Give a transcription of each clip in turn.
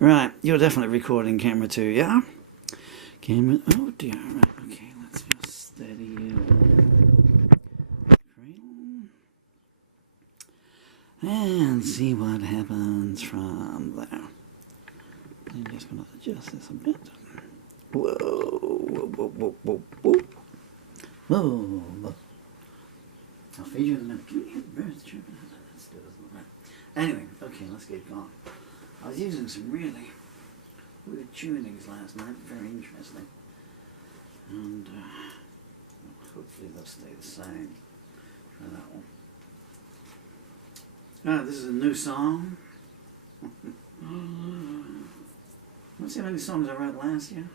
Right, you're definitely recording camera 2, yeah? Camera, oh dear, right, okay, let's just steady you. And see what happens from there. I'm just going to adjust this a bit. Whoa, whoa, whoa, whoa, whoa, whoa. Whoa, whoa. I'll feed you in a minute. Can you hear the birds chirping? That's good, isn't it? Anyway, okay, let's get going. I was using some really weird tunings last night, very interesting. And hopefully they'll stay the same for that one. This is a new song. Let's see how many songs I wrote last year.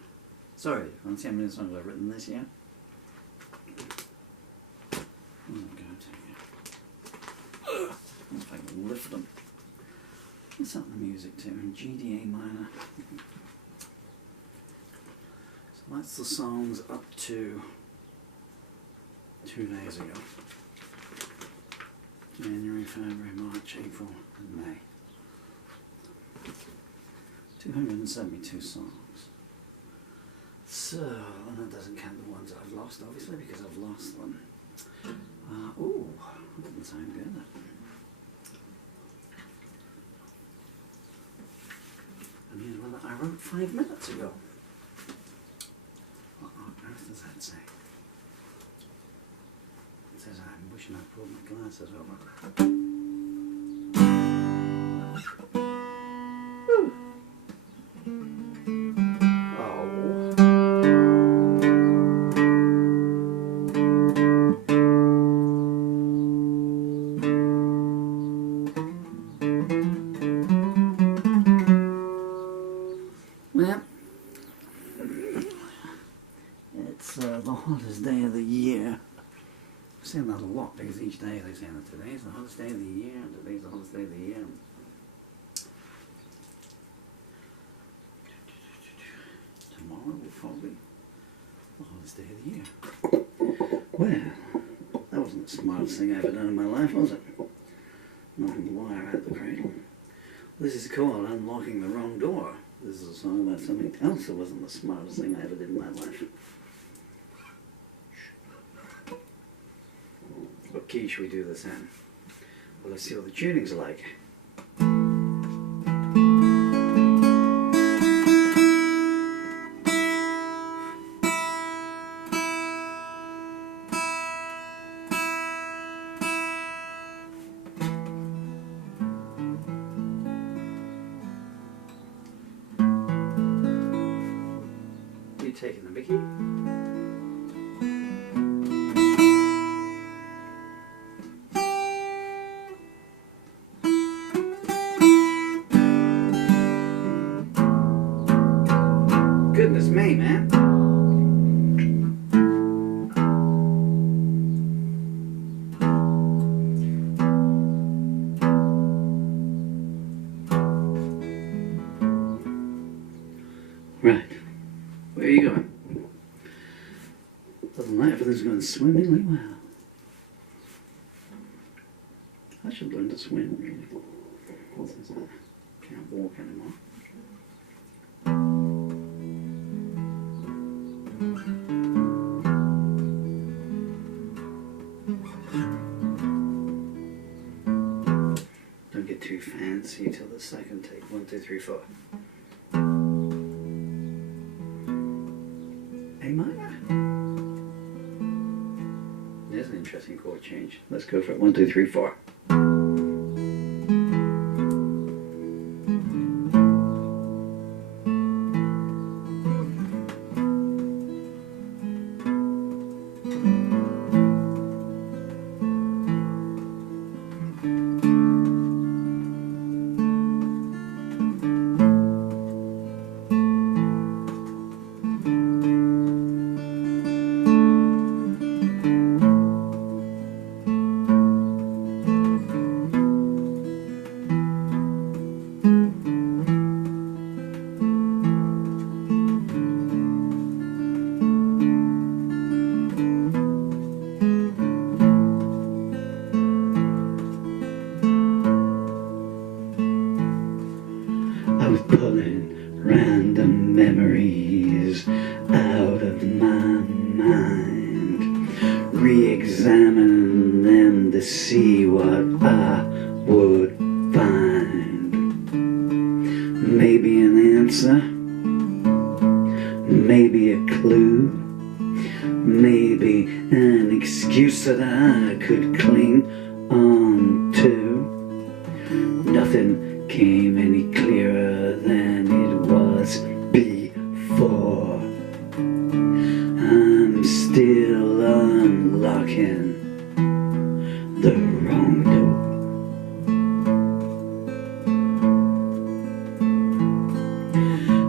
Sorry, let's see how many songs I've written this year. Oh God, if I can lift them. Let's up the music too, in GDA minor. So that's the songs up to 2 days ago. January, February, March, April, and May. 272 songs. So, and that doesn't count the ones I've lost, obviously, because I've lost them. Ooh, that doesn't sound good. And here's one that I wrote 5 minutes ago. What on earth does that say? It says I'm wishing I pulled my glasses over. Well, it's the hottest day of the year. I'm saying that a lot because each day they say that today's the hottest day of the year, and today's the hottest day of the year. Tomorrow will probably be the hottest day of the year. Well, that wasn't the smartest thing I ever done in my life, was it? Knocking the wire out the cradle. This is called Unlocking the Wrong Door. This is a song about something else that wasn't the smartest thing I ever did in my life. What key should we do this in? Well, let's see what the tunings are like. You taking the Mickey? Goodness me, man. Right. Where are you going? Doesn't like everything's going swimmingly well. I should learn to swim, really. Since I can't walk anymore. Don't get too fancy till the second take. 1, 2, 3, 4. A minor. There's an interesting chord change. Let's go for it. 1, 2, 3, 4. I'm pulling random memories out of my mind, re-examining them to see what I would find. Maybe an answer, maybe a clue, maybe an excuse that I could cling on to. Nothing came any clearer than it was before. I'm still unlocking the wrong door.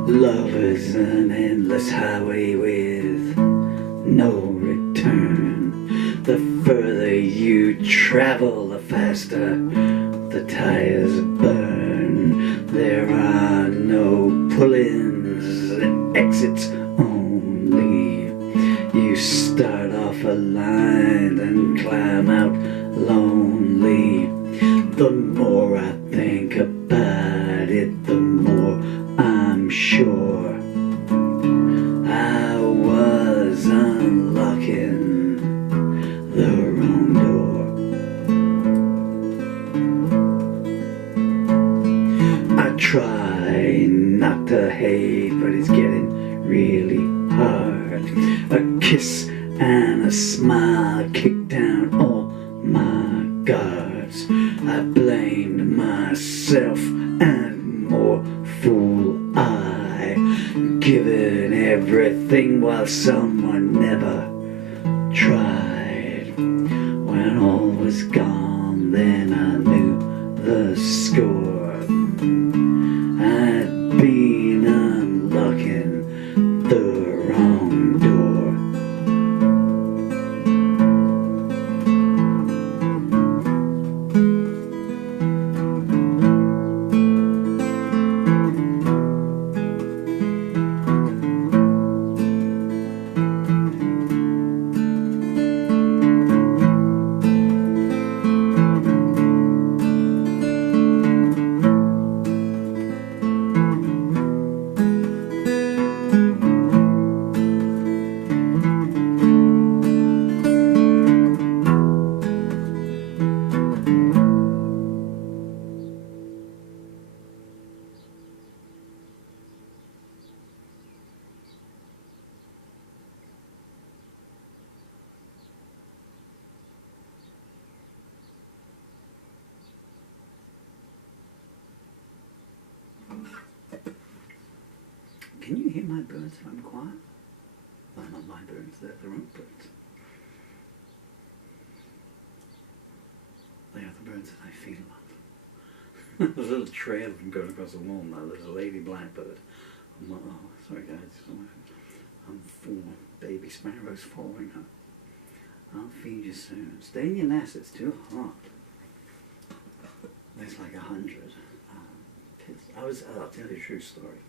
Love is an endless highway with no return. The further you travel, the faster the tires burn. There are no pull-ins and exits only. You start off aligned and climb out lonely. The more I think about it, the more I'm sure I was unlocking the wrong door. I try not to hate, but it's getting really hard. A kiss and a smile kick down all my guards. I blamed myself and more fool I, giving everything while someone never tried. When all was gone, then I knew the score. I'd been unlocking the wrong door. Can you hear my birds if I'm quiet? Well, not my birds, they're their own birds. They are the birds that I feel love. There's a little trail of them going across the lawn now. There's a lady blackbird. Oh, sorry guys. I'm 4 baby sparrows following her. I'll feed you soon. Stay in your nest, it's too hot. There's like 100. I'll tell you a true story.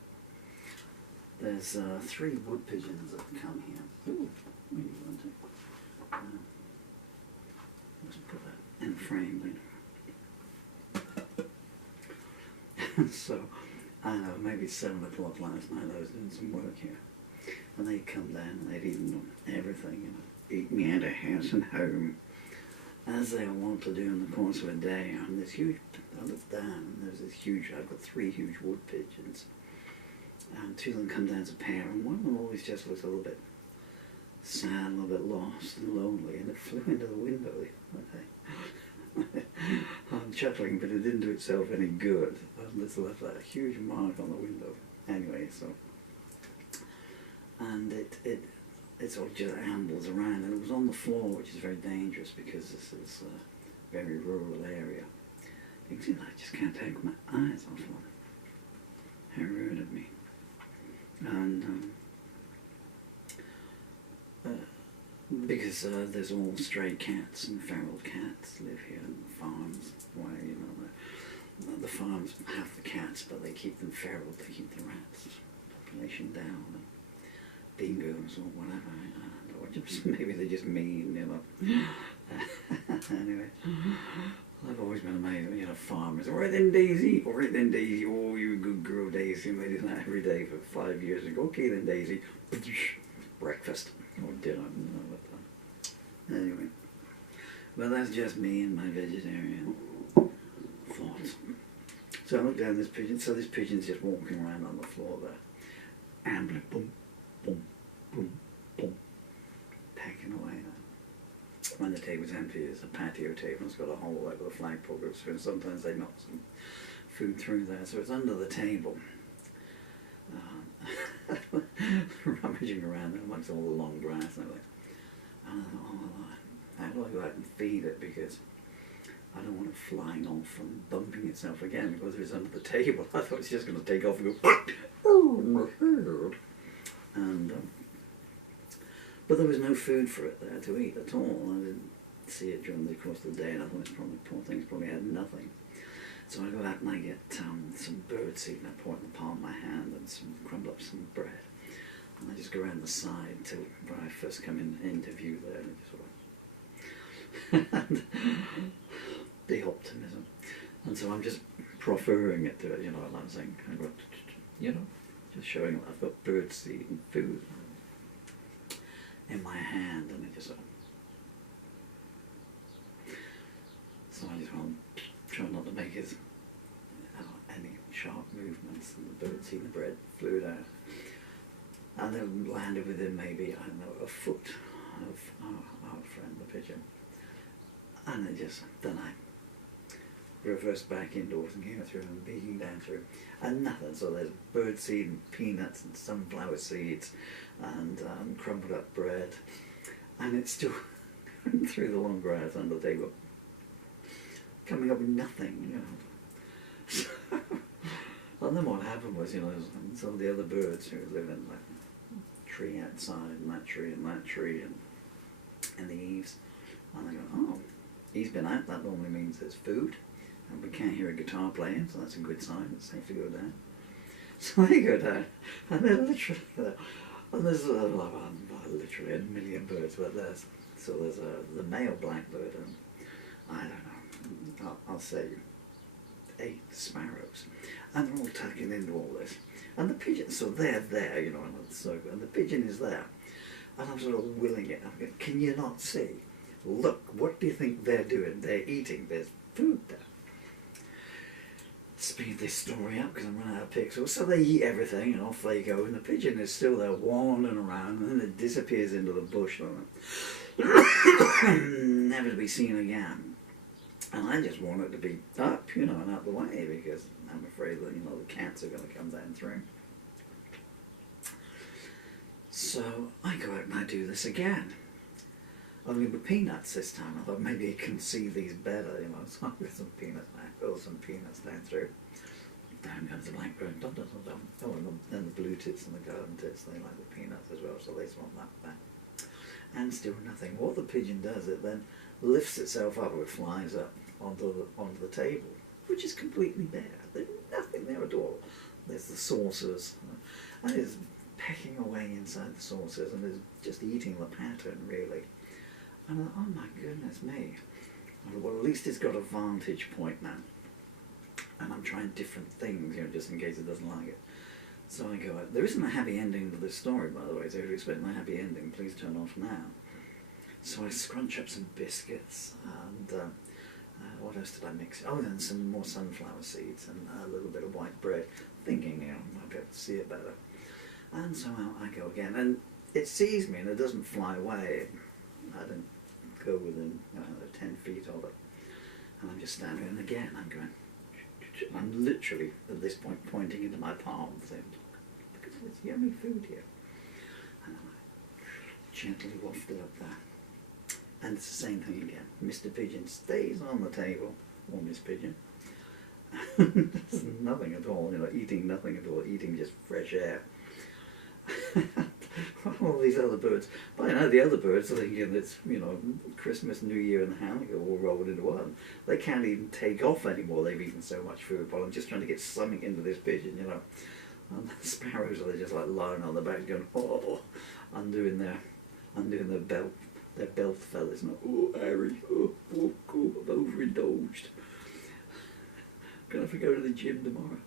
There's 3 wood pigeons that come here. Ooh, where do you want to? Let's put that in frame later. So, I don't know, maybe 7 o'clock last night I was doing some work here. And they'd come down and they'd eaten everything, you know, eat me out of house and home, as they want to do in the course of a day. And this huge, I looked down and there's this huge, I've got 3 huge wood pigeons. And 2 of them come down as a pair, and one of them always just looks a little bit sad, a little bit lost and lonely, and it flew into the window one day. I'm chuckling, but it didn't do itself any good. It's left a huge mark on the window. Anyway, so, and it sort of just ambles around, and it was on the floor, which is very dangerous because this is a very rural area. You can see that I just can't take my eyes off of it. How rude of me. And because there's all stray cats and feral cats live here in the farms. Why, you know, the farms have the cats, but they keep them feral to keep the rats population down, and dingoes or whatever. Or just maybe they're just mean, you know. Anyway, I've always been amazed, you know, farmers. All right then, Daisy. All right then, Daisy. Oh, you good girl, Daisy. Daisy, and we do that every day for 5 years. And go, okay then, Daisy, breakfast or dinner. Anyway, well, that's just me and my vegetarian thoughts. So I look down this pigeon. So this pigeon's just walking around on the floor there, ambling, boom, boom, boom, boom, pecking away. When the table's empty, it's a patio table. It's got a hole like with a flagpole goes through, and sometimes they knock some food through there. So it's under the table, rummaging around amongst all the long grass and everything. And I thought, oh, how do I go out and feed it, because I don't want it flying off and bumping itself again because it's under the table. I thought it's just going to take off and go, and but there was no food for it there to eat at all. I didn't see it during the course of the day, and I thought it's probably, poor thing's probably had nothing. So I go out and I get some birdseed, and I pour it in the palm of my hand and crumble up some bread. And I just go around the side till when I first come into view there, and just sort of the optimism. And so I'm just proffering it to it, and I'm saying, I've got, just showing I've got birdseed and food in my hand, and it just sort of, so I just want to try not to make any sharp movements, and the birdseed and the bread flew out. And then landed within maybe, I don't know, a foot of our friend, the pigeon. And then I reversed back indoors and came through and beating down through. And nothing, so there's birdseed and peanuts and sunflower seeds and crumbled up bread. And it's still through the long grass under the table, coming up with nothing, And then what happened was, some of the other birds who live in like tree outside, and that tree and the eaves, and they go, oh, he's been out, that normally means there's food, and we can't hear a guitar playing, so that's a good sign, it's safe to go down. So they go down, and they're literally there, and there's literally a million birds, but there's the male blackbird, and I don't know, I'll say 8 sparrows, and they're all tucking into all this. And the pigeon, so they're there, and the pigeon is there. And I'm sort of willing it. I'm going, can you not see? Look, what do you think they're doing? They're eating. There's food there. Speed this story up because I'm running out of pixels. So they eat everything and off they go. And the pigeon is still there wandering around, and then it disappears into the bush. Never to be seen again. And I just want it to be up, and out the way, because I'm afraid that, the cats are going to come down through. So I go out and I do this again. Only with peanuts this time. I thought maybe you can see these better, So I got some peanuts, I pull some peanuts down through. Down comes the blackbird, dum dum dum dum. Oh, and then the blue tits and the garden tits, they like the peanuts as well, so they swap that back. And still nothing. What the pigeon does, it then lifts itself up, or it flies up onto the table, which is completely bare. There's nothing there at all. There's the saucers, and it's pecking away inside the saucers, and is just eating the pattern, really. And I thought, oh my goodness me. Well, at least it's got a vantage point now. And I'm trying different things, just in case it doesn't like it. So I go out. There isn't a happy ending to this story, by the way, so if you expect my happy ending, please turn off now. So I scrunch up some biscuits, and what else did I mix? Oh, and some more sunflower seeds and a little bit of white bread, thinking, I might be able to see it better. And so out I go again, and it sees me and it doesn't fly away. I don't go within 10 feet of it. And I'm just standing, and again I'm going, I'm literally at this point pointing into my palm, saying, look at this yummy food here. And I gently waft it up there. And it's the same thing again. Mr. Pigeon stays on the table, or Miss Pigeon. There's nothing at all, eating nothing at all, eating just fresh air. All these other birds, but the other birds are thinking it's, Christmas, New Year and Hanukkah all rolled into one. They can't even take off anymore, they've eaten so much food, but I'm just trying to get something into this pigeon, And the sparrows are just like lying on the back going, oh, undoing their belt feathers, and oh, Harry, oh, I've overindulged. Gonna have to go to the gym tomorrow.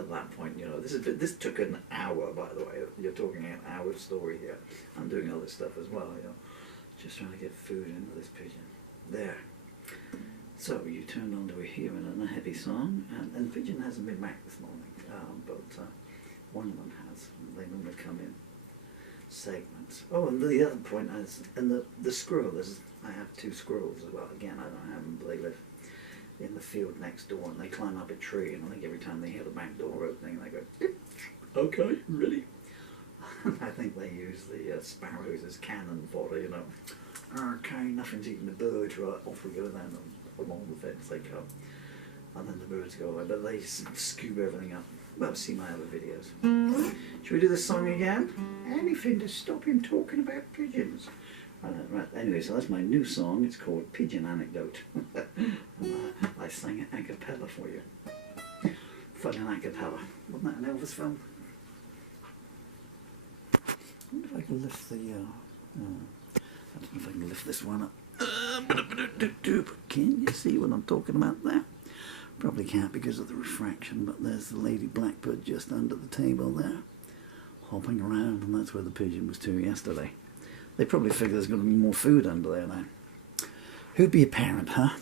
at that point, you know, this took an hour, by the way. You're talking an hour story here. I'm doing other stuff as well, you know, just trying to get food into this pigeon. There. So you turned on to a hearing and a heavy song, and Pigeon hasn't been back this morning, but one of them has. They normally come in segments. Oh, and the other point is, and the squirrel. I have 2 squirrels as well. Again, I don't have them, but they live in the field next door, and they climb up a tree, and I think every time they hear the back door opening, they go, "Beep." Okay, really? I think they use the sparrows as cannon fodder, you know. Okay, nothing's eating the birds, right, off we go then, along the fence they come. And then the birds go away, but they scoop everything up. Well, see my other videos. Should we do this song again? Anything to stop him talking about pigeons. Right, anyway, so that's my new song. It's called Pigeon Anecdote. I sang it a cappella for you. Fun and a cappella. Wasn't that an Elvis film? I wonder if I can lift the... I don't know if I can lift this one up. Can you see what I'm talking about there? Probably can't because of the refraction, but there's the lady blackbird just under the table there, hopping around, and that's where the pigeon was too yesterday. They probably figure there's going to be more food under there now. Who'd be a parent, huh?